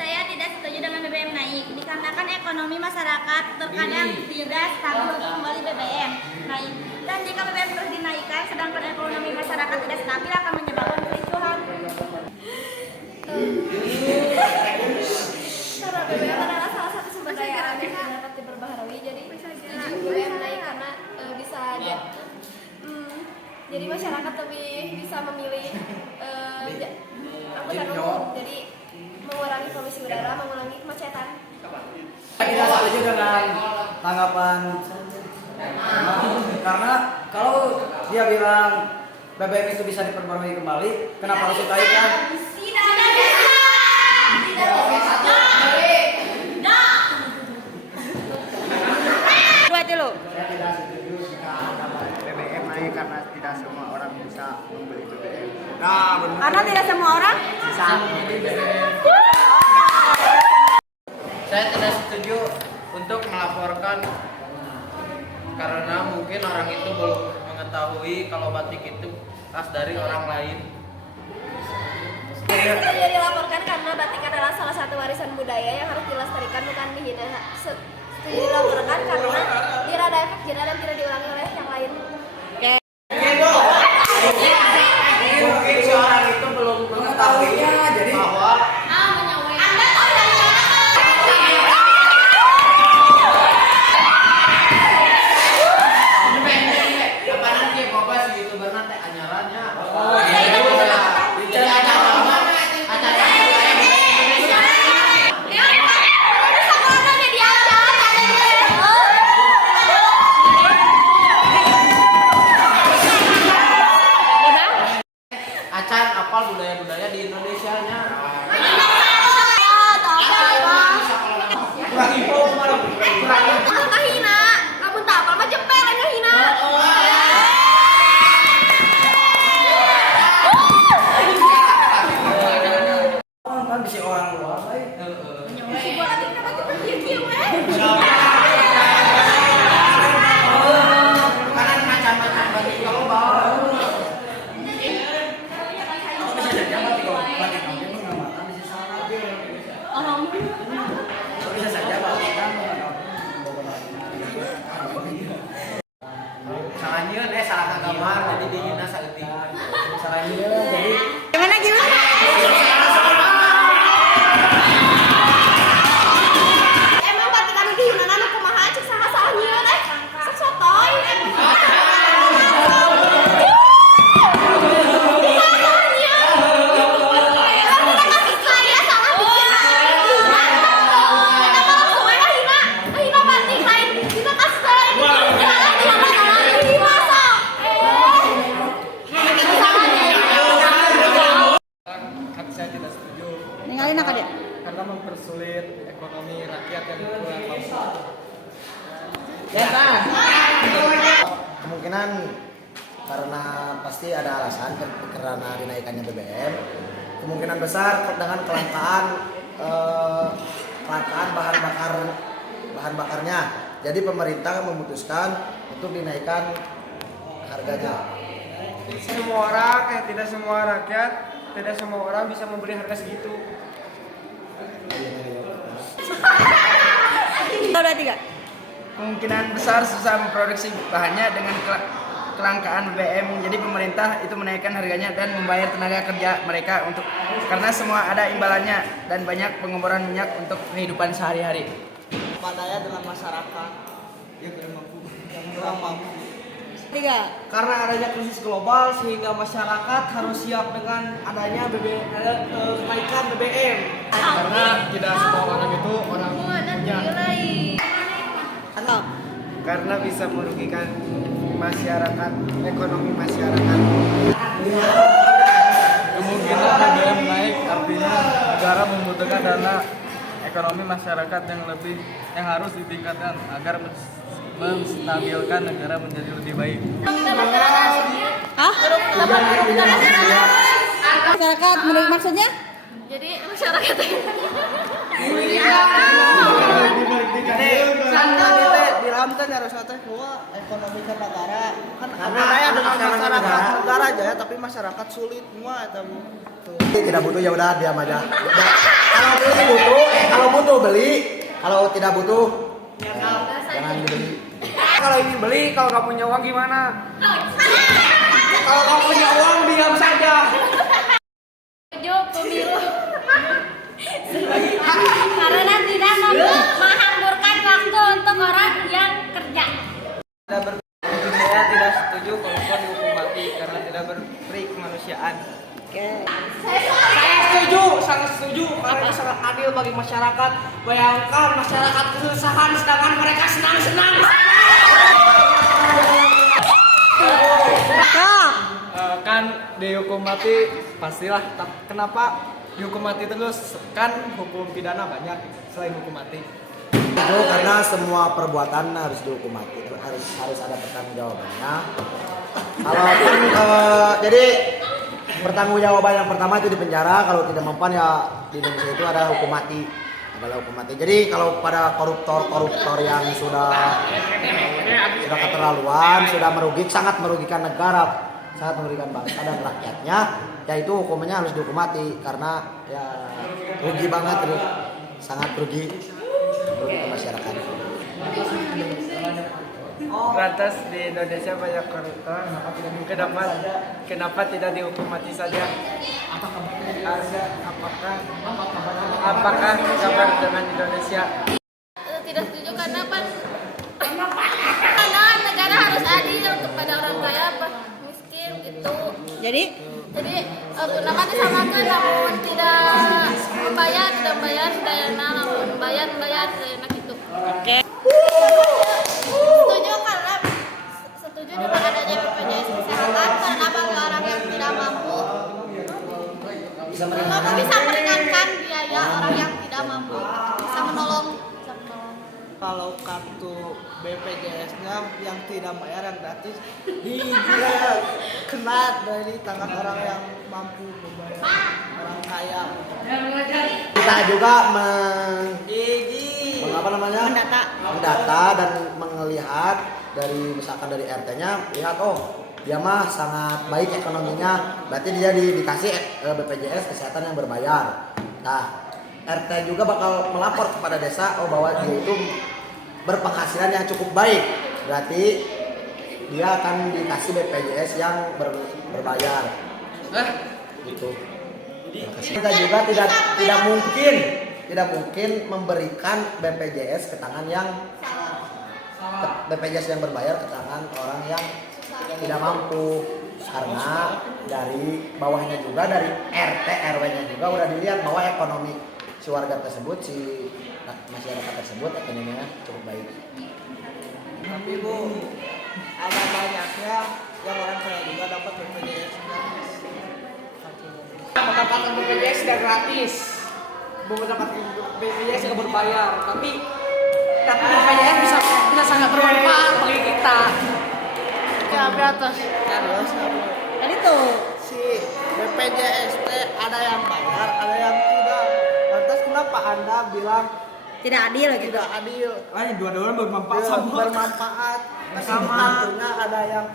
Saya tidak setuju dengan BBM naik dikarenakan ekonomi masyarakat terkadang tidak stabil kembali BBM naik. Dan jika BBM terus dinaikkan sedangkan ekonomi masyarakat tidak stabil akan menyebabkan kericuhan. Karena BBM adalah salah satu sumber daya alam yang dapat diperbaharui, jadi setuju BBM naik karena bisa jadi masyarakat lebih bisa memilih angkutan umum, jadi mengurangi polusi udara, mengurangi kemacetan. Tidak setuju dengan tanggapan karena kalau dia bilang BBM itu bisa diperbarui kembali, kenapa harus dinaikkan? Saya tidak setuju jika BBM naik karena tidak semua orang bisa membeli BBM. Nah, benar. Karena tidak semua orang Bisa membeli BBM. Saya tidak setuju untuk melaporkan karena mungkin orang itu belum mengetahui kalau batik itu khas dari orang lain. Setuju dilaporkan karena batik adalah salah satu warisan budaya yang harus dilestarikan, bukan dihina. Setuju dilaporkan karena tidak ada efek jerah dan tidak diulangi oleh yang lain. Mungkin si orang itu belum mengetahuinya jadi bahwa acan apal budaya-budaya di Indonesianya. Ngahina, lamun tak apa mah jempel ngahina. Kan bisa orang luar saya. Karena macam-macam batik kalau bawa Bisa saja batik batik kamu itu nggak makan bisa salah. Bisa saja batik kamu salahnya salah kagamar jadi dihina saeutik. salahnya jadi Emang batik anu dihina anu kumaha cek sama salahnya teh. Sok sotoy. Saya tidak setuju ninggalin apa dia? karena mempersulit ekonomi rakyat yang kurang mampu. Kemungkinan karena pasti ada alasan karena dinaikannya BBM. Kemungkinan besar dengan kelangkaan bahan bakarnya. Jadi pemerintah memutuskan untuk dinaikkan harganya. Semua orang, tidak semua rakyat, tidak semua orang bisa membeli harga segitu. Udah 3. Kemungkinan besar susah memproduksi bahannya dengan kelangkaan BBM. Jadi pemerintah itu menaikkan harganya dan membayar tenaga kerja mereka untuk karena semua ada imbalannya dan banyak pengeboran minyak untuk kehidupan sehari-hari. Padaya dengan masyarakat yang kurang mampu. 3. Karena adanya krisis global sehingga masyarakat harus siap dengan adanya kenaikan BBM. Karena tidak semua orang itu orang punya. Atau Karena bisa merugikan masyarakat, ekonomi masyarakat. Kemungkinan BBM naik artinya negara membutuhkan dana ekonomi masyarakat yang harus ditingkatkan agar menstabilkan negara menjadi lebih baik. masyarakat menurut maksudnya? Jadi masyarakat Santai di dalam teh harus teh bahwa ekonomi negara kan ada daya dengan masyarakat negara aja ya, tapi masyarakat sulit semua eta Bu. Tidak butuh ya udah diam aja. Kalau beli butuh, kalau butuh beli, kalau tidak butuh jangan dibeli. Kalau ingin beli, kalau nggak punya uang gimana? Kalau nggak punya uang diam saja. Setuju pemilu karena tidak menghamburkan waktu untuk orang yang kerja. Saya tidak setuju korupsi dihukum mati karena tidak berperi kemanusiaan. Saya setuju, sangat setuju karena ini sangat adil bagi masyarakat. Bayangkan masyarakat kesusahan sedangkan mereka senang-senang. Kan dihukum mati pastilah. Kenapa dihukum mati terus? Kan hukum pidana banyak selain hukum mati. Itu karena semua perbuatan harus dihukum mati, harus ada pertanggungjawabannya. Kalaupun jadi pertanggungjawaban yang pertama itu di penjara, kalau tidak mempan ya di Indonesia itu ada hukum mati, adalah hukum mati. Jadi kalau pada koruptor yang sudah keterlaluan, sudah sangat merugikan negara, sangat merugikan bangsa dan rakyatnya, ya itu hukumannya harus dihukum mati karena ya rugi banget, sangat rugi ke masyarakat. Lantas di Indonesia banyak koruptor, kenapa tidak dihukum mati saja? Apakah kabar dengan Indonesia? Tidak setuju karena karena negara harus adil untuk pada orang kaya apa miskin gitu. Jadi Kenapa disamakan namun tidak membayar sudah enak, namun membayar sudah enak gitu. oke. Setuju dengan adanya BPJS Kesehatan karena bagi orang yang tidak mampu bisa meringankan biaya orang yang tidak mampu, bisa menolong. Kalau kartu BPJS-nya yang tidak bayar yang gratis, kena dari tangan orang yang mampu membayar, orang kaya. Kita juga mendata dan melihat dari misalkan dari RT-nya, lihat dia mah sangat baik ekonominya, berarti dia dikasih BPJS kesehatan yang berbayar. Nah, RT juga bakal melapor kepada desa bahwa dia itu berpenghasilan yang cukup baik, berarti dia akan dikasih BPJS yang berbayar. Gitu. Kita juga tidak mungkin memberikan BPJS ke tangan BPJS yang berbayar ke tangan orang yang tidak mampu, karena dari bawahnya juga, dari RT RW-nya juga udah dilihat bahwa ekonomi si warga tersebut, si masyarakat tersebut ekonominya cukup baik. Tapi Bu, ada banyaknya yang orang kaya juga dapat BPJS gratis. Mendapatkan BPJS sudah gratis, mendapatkan BPJS yang berbayar, tapi BPJS bisa sangat bermanfaat bagi kita. Ya, di atas. Jadi tuh Si BPJS ada yang bayar, ada yang tidak. Lantas kenapa Anda bilang tidak adil gitu. tidak adil? Dua-duanya bermanfaat Bermanfaat. Sama tentunya ada yang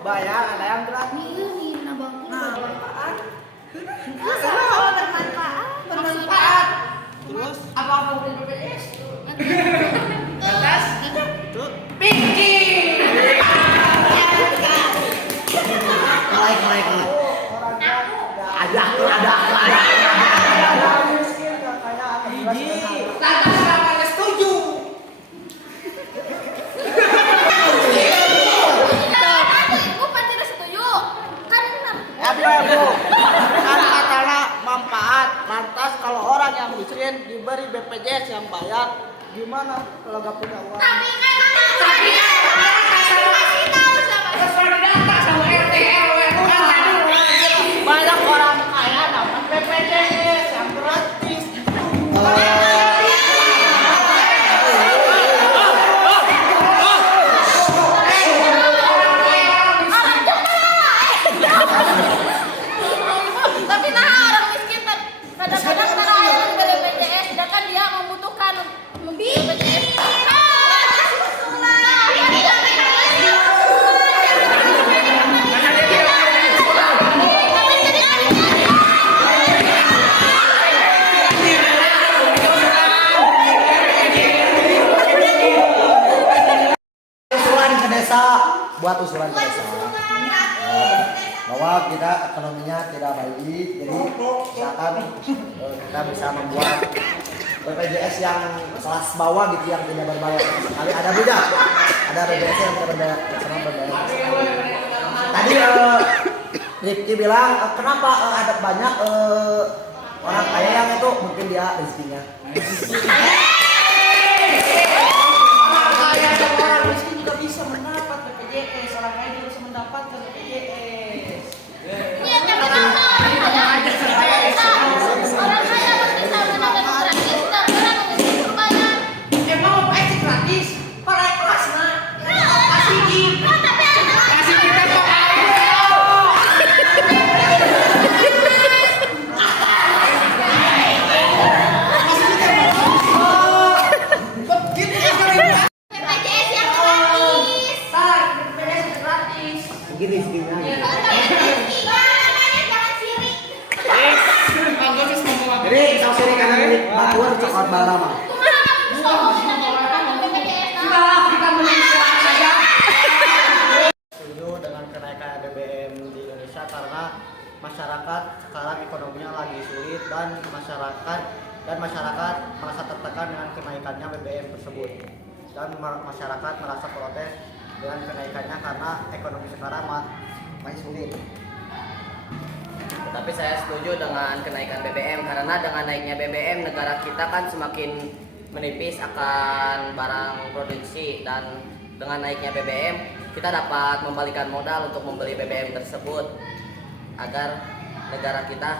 bayar, ada yang gratis. Bermanfaat. Bermanfaat. Terus apa mau BPJS? Lantas tuh pinggir. Naik. Ada. Lantas kenapa setuju? Bukan tidak setuju, kan Apa Bu? Kan katanya manfaat. Lantas kalau orang yang miskin diberi BPJS yang bayar, gimana kalau nggak punya uang? tapi kasih tahu sama Banyak orang kaya dapat BPJS yang gratis. tapi nah orang miskin kadang-kadang karena orang BPJS sedangkan dia membutuhkan BPJS. desa bahwa kita ekonominya tidak baik, jadi misalkan kita bisa membuat BPJS yang kelas bawah gitu yang tidak berbayar sekali, ada beda, ada BPJS yang tidak berbayar sekali. Tadi Rifki bilang kenapa ada banyak orang kaya yang itu mungkin dia rezekinya. Kaya dan orang miskin juga bisa mendapat BPJS, orang kaya juga bisa mendapatkan BPJS. Iya, tapi kan orang kaya pasti tahu tenaga gratis, tak orang miskin bayar. Emang mau pasti gratis? Para kelas nah. Kasih gini. Tapi ada Kasih kita kok. BPJS yang gratis. BPJS gratis. Mungkin rezekinya. Makanya jangan sirik. Jadi kita sini karena ini bantuan coklat balama. Setuju dengan kenaikan BBM di Indonesia karena masyarakat sekarang ekonominya lagi sulit dan masyarakat merasa tertekan dengan kenaikannya BBM tersebut, dan masyarakat merasa protes dengan kenaikannya karena ekonomi sekarang masih sulit. Tapi saya setuju dengan kenaikan BBM karena dengan naiknya BBM negara kita kan semakin menipis akan barang produksi, dan dengan naiknya BBM kita dapat membalikan modal untuk membeli BBM tersebut agar negara kita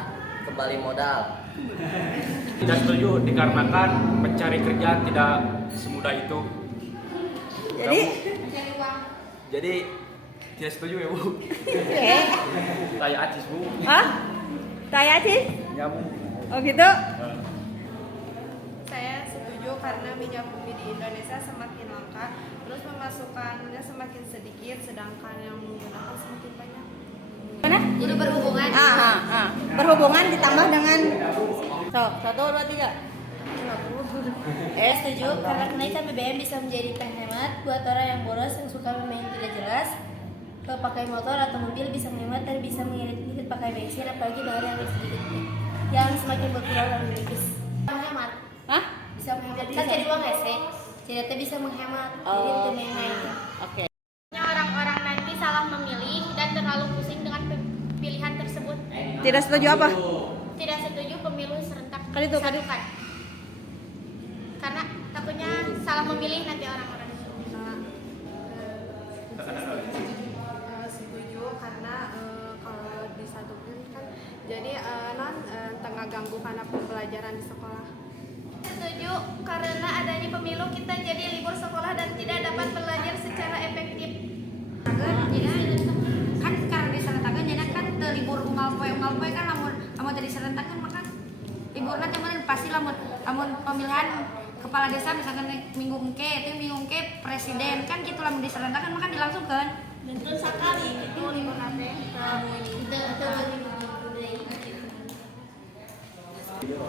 kembali modal. Tidak setuju dikarenakan mencari kerja tidak semudah itu. Jadi tidak setuju ya Bu. Saya Acis Bu. Hah? Saya sih? Ya Bu. Oh gitu? Saya setuju karena minyak bumi di Indonesia semakin langka, terus pemasukannya semakin sedikit, sedangkan yang menggunakan semakin banyak. Mana? Jadi berhubungan. Berhubungan ditambah dengan so, 1, 2, 3. Setuju karena kenaikan BBM bisa menjadi penghemat buat orang yang boros yang suka memang tidak jelas. Kalau pakai motor atau mobil bisa menghemat dan bisa mengirit-irit pakai bensin, apalagi bahan yang sedikit yang semakin berkurang dan menipis. Menghemat. Hah? Bisa menghemat. Kan jadi uang esek. Jadi bisa menghemat. Jadi itu mainnya. Oke. Orang-orang nanti salah memilih dan terlalu pusing dengan pilihan tersebut. Tidak setuju apa? Tidak setuju pemilu serentak Kali itu, kali. disatukan. Karena takutnya salah memilih nanti orang-orang. Setuju karena kalau disatukan kan jadi tengah ganggu karena pembelajaran di sekolah. Setuju karena adanya pemilu kita jadi libur sekolah dan tidak dapat belajar secara efektif. Kan karena diserentakan jadi kan libur unggal poe kan lamun tadi diserentakan maka liburna kemarin pasti lamun pemilihan kepala desa misalkan minggu engke presiden kan gitu lamun diserentakan maka dilangsungkan Betul sekali itu libur nanti.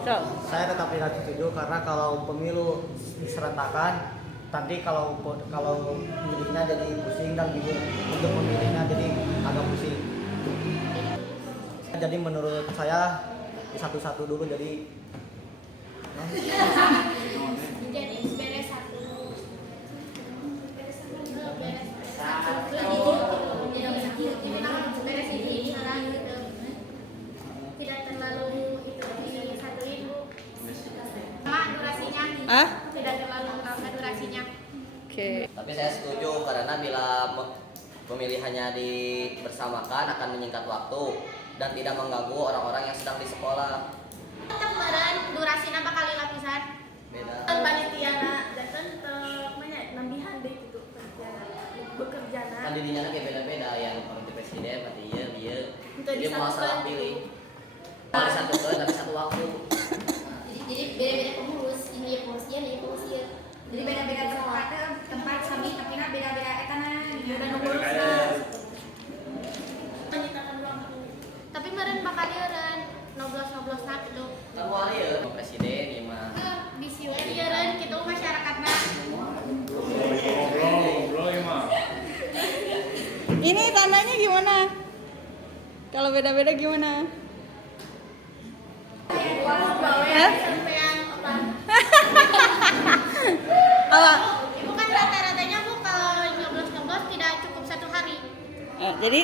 So, Saya tetap tidak setuju karena kalau pemilu diserentakan, nanti kalau pemilihnya jadi pusing dan bingung untuk memilihnya jadi agak pusing. Jadi menurut saya satu-satu dulu jadi Jadi beres satu. Beres ini salah gitu. Tidak terlalu itu satu ibu. Sama durasinya. ah? Tidak terlalu lama durasinya. Oke. Tapi saya setuju karena bila pemilihannya dibersamakan akan menyingkat waktu dan tidak mengganggu orang-orang yang sedang di sekolah. Kemarin durasinya bakal lapisan. Beda. Panitiana dan tentu mana nambihan deh gitu bekerja Kan dirinya kayak beda-beda yang pemilih presiden, berarti dia Itu dia mau salah pilih. Mau disatukan tapi satu waktu. jadi beda-beda pengurus ini ya pengurus dia ini pengurus dia. jadi beda-beda tempat sami tapi beda-beda etana Beda pengurusnya. Tapi meren bakal dieureun 16 nak gitu. Kan mau ya presiden ya mah. Bisi we dieureun kitu masyarakatna. Ngobrol ya mah. Ini suasananya gimana? Kalau beda-beda gimana? Hah? Apa? Ibu kan rata-ratanya Bu kalau nyoblos tidak cukup 1 hari. Jadi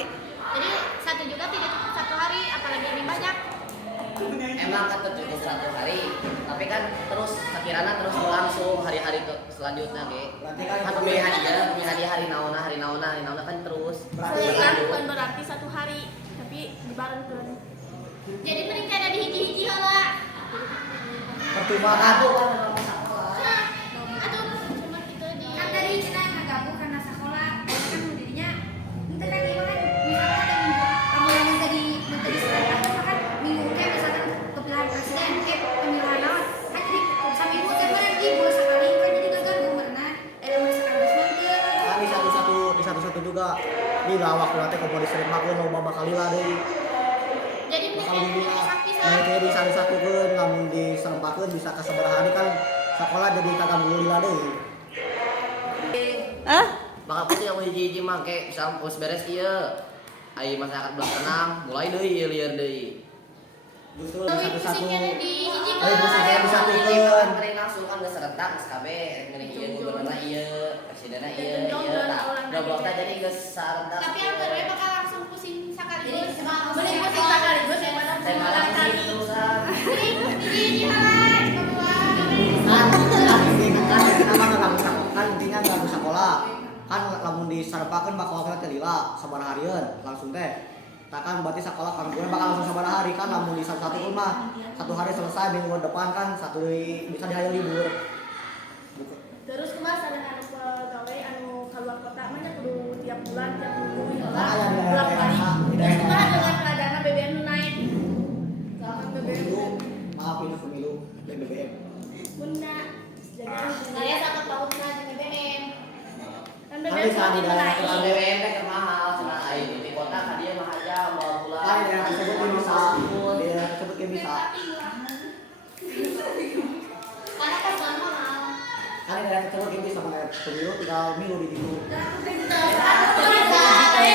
Jadi 1 juga tidak cukup 1 hari, apalagi ini banyak. Emang kan cukup 1 hari, tapi kan terus akhirnya terus berlangsung hari-hari selanjutnya ge. Berarti kan Kan pemilihan dia hari naona kan terus. Bukan berarti 1 hari, tapi dibarenkeun. Jadi mending kada di hiji-hiji heula. pertumbuhan Aduh, cuma gitu di Kan tadi kita yang ngaganggu karena sekolah kan jadinya itu kan ieu kan misalkan ada minggu kamu tadi menteri sekolah kan minggu ke misalkan kepilihan presiden pemilihan naon kan jadi saminggu kan meureun ibu sekali kan jadi ngaganggu berenang mulai sekarang geus mangkel. kan di satu juga di lawak nanti kalau disering makan mau bawa kali lah deh jadi bakal mending dunia pisah-pisah. mereka di satu kan namun diserempakeun bisa ke sabaraha hari kan sekolah jadi kagak gulila deh ah? Bakal putih yang hiji-hiji mah kayak misal pos beres ieu. Ai masyarakat belah tenang, mulai deui ieu lieur deui. justru Tapi di satu pusingnya di hiji ayo musiknya kan. disatukeun Menteri langsung kan geus serentak geus kabeh, rek ieu gubernurna ieu, presidenna ieu. Goblok teh jadi geus sarentak. Tapi yang kedua bakal langsung pusing sekaligus. Mending pusing sekaligus daripada pusing berkali-kali. Terusan. Hiji-hiji heula, coba. kan intinya nggak bisa sekolah kan lamun disarepakeun bakal wakilnya teh lila sabaraha harieun langsung teh takkan berarti sekolah kan gue bakal langsung sabaraha hari kan lamun di satu pun mah 1 hari selesai minggu depan kan bisa dihayal libur Terus kumaha sadar anu pegawai anu keluar kota mah nya kudu tiap bulan tiap minggu Nah, aya di bolak balik. daerah- Terus kumaha dengan keadaan BBM naik? Misalkan BBM pemilu maaf ini pemilu dan BBM Bunda Saya sangat pautna jeung BBM. kan kan BBM bisa di daerah naik. Kalau BBM teh keur mahal, cenah ai di kota ka dia mah aja mau bulan. kan daerah tersebut kan bisa daerah tersebut kan bisa Karena kan bukan mahal. kan daerah tersebut kan bisa mana pemilu tinggal milu di situ Tapi